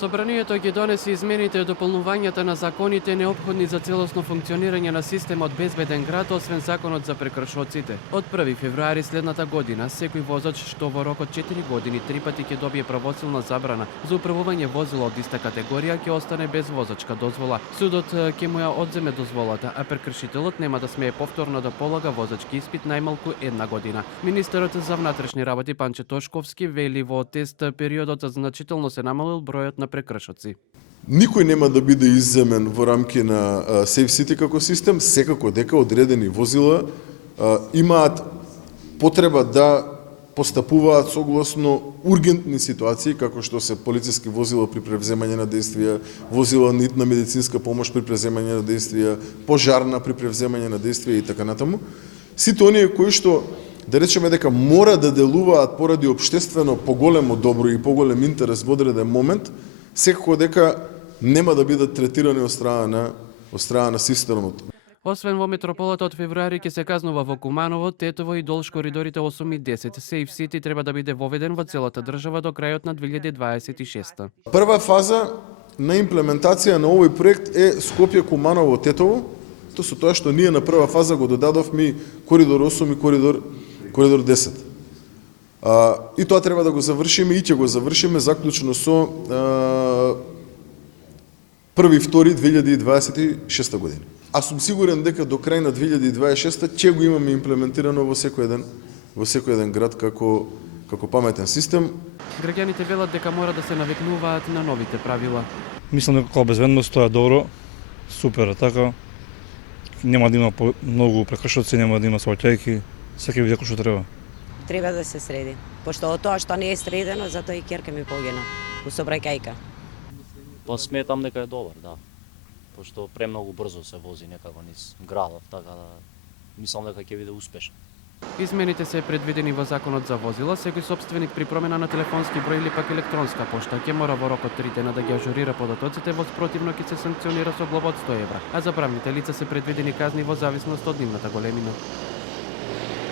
Собранието ги донесе измените и дополнувањата на законите неопходни за целосно функционирање на системот безбеден град, освен законот за прекршоците. Од 1 февруари следната година, секој возач што во рок од 4 години 3 пати ќе добие правосилна забрана за управување возило од иста категорија ќе остане без возачка дозвола. Судот ќе му ја одземе дозволата, а прекршителот нема да смее повторно да полага возачки испит најмалку 1 година. Министерот за внатрешни работи Панче Тошковски вели во тест периодот значително се намалил бројот на прекршоци. Никој нема да биде изземен во рамки на Safe City како систем, секако дека одредени возила имаат потреба да постапуваат согласно ургентни ситуации, како што се полициски возила при превземање на действија, возила на медицинска помош при превземање на действија, пожарна при превземање на действија и така натаму. Сите оние кои што да речеме дека мора да делуваат поради општествено поголемо добро и поголем интерес во одреден момент, секако дека нема да бидат третирани од страна на системот. Освен во метрополата од февруари ќе се казнува во Куманово, Тетово и долж коридорите 8 и 10. Safe City треба да биде воведен во целата држава до крајот на 2026. Прва фаза на имплементација на овој проект е Скопје, Куманово, Тетово. Тоа со тоа што ние на прва фаза го додадовме коридор 8 и коридор 10. И тоа треба да го завршиме и ќе го завршиме заклучно со 1.2.2026 година. А сум сигурен дека до крај на 2026 ќе го имаме имплементирано во секој еден град како паметен систем. Граѓаните велат дека мора да се навикнуваат на новите правила. Мислам дека како безбедност тоа е добро, супер, така. Нема да има многу прекршоци, нема да има сообраќајки, секој биде како што треба. Треба да се среди, пошто од тоа што не е средено, затоа и ќерка ми погина у сообраќајка. Па сметам дека е добар, да. Пошто премногу брзо се вози некако низ градот, така да мислам дека ќе биде успешен. Измените се предвидени во законот за возила, секој сопственик при промена на телефонски број или пак електронска пошта ќе мора во рок од 3 дена да ги ажурира податоците, во спротивно ќе се санкционира со глоба од 100 евра, а за правните лица се предвидени казни во зависност од нивната големина.